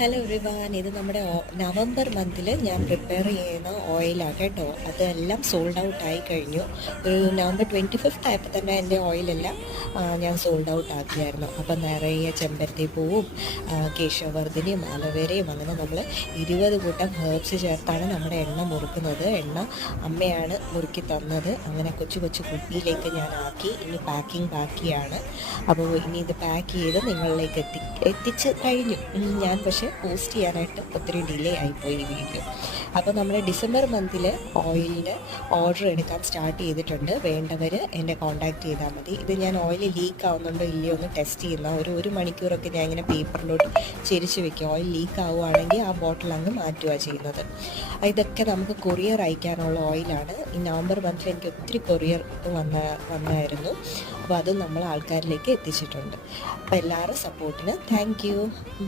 Hello everyone, ഇത് നമ്മുടെ November മന്തിൽ ഞാൻ പ്രിപ്പയർ ചെയ്യുന്ന ഓയിലാണ് കേട്ടോ. അതെല്ലാം സോൾഡ് ഔട്ട് ആയി കഴിഞ്ഞു. ഒരു നവംബർ 25 ആയപ്പോൾ തന്നെ എൻ്റെ ഓയിലെല്ലാം ഞാൻ സോൾഡ് ഔട്ട് ആക്കിയായിരുന്നു. അപ്പം നിറയെ ചെമ്പരത്തി പൂവും കേശവർദ്ധിനിയും അലോവേരയും അങ്ങനെ നമ്മൾ 20 കൂട്ടം ഹേർബ്സ് ചേർത്താണ് നമ്മുടെ എണ്ണ മുറുക്കുന്നത്. എണ്ണ അമ്മയാണ് മുറുക്കി തന്നത്. അങ്ങനെ കൊച്ചു കൊച്ചു കുപ്പിയിലേക്ക് ഞാൻ ആക്കി. ഇനി പാക്കിംഗ് ബാക്കിയാണ്. അപ്പോൾ ഇനി ഇത് പാക്ക് ചെയ്ത് നിങ്ങളിലേക്ക് എത്തിച്ച് കഴിഞ്ഞു. ഞാൻ പക്ഷേ പോസ്റ്റ് ചെയ്യാനായിട്ട് ഒത്തിരി ഡിലേ ആയിപ്പോയി വീഡിയോ. അപ്പോൾ നമ്മൾ ഡിസംബർ മന്തിൽ ഓയിലിൻ്റെ ഓർഡർ എടുക്കാൻ സ്റ്റാർട്ട് ചെയ്തിട്ടുണ്ട്. വേണ്ടവർ എന്നെ കോൺടാക്റ്റ് ചെയ്താൽ മതി. ഇത് ഞാൻ ഓയിൽ ലീക്ക് ആവുന്നുണ്ടോ ഇല്ലയോ എന്ന് ടെസ്റ്റ് ചെയ്യുന്ന ഒരു മണിക്കൂറൊക്കെ ഞാൻ ഇങ്ങനെ പേപ്പറിലോട്ട് ചെരിച്ച് വെക്കും. ഓയിൽ ലീക്ക് ആവുകയാണെങ്കിൽ ആ ബോട്ടിൽ അങ്ങ് മാറ്റുക ചെയ്യുന്നത്. ഇതൊക്കെ നമുക്ക് കൊറിയർ അയക്കാനുള്ള ഓയിലാണ്. ഈ നവംബർ മന്തിൽ എനിക്ക് ഒത്തിരി കൊറിയർ വന്നായിരുന്നു. അപ്പോൾ അത് നമ്മൾ ആൾക്കാരിലേക്ക് എത്തിച്ചിട്ടുണ്ട്. അപ്പോൾ എല്ലാവരും സപ്പോർട്ടിന് താങ്ക് യു.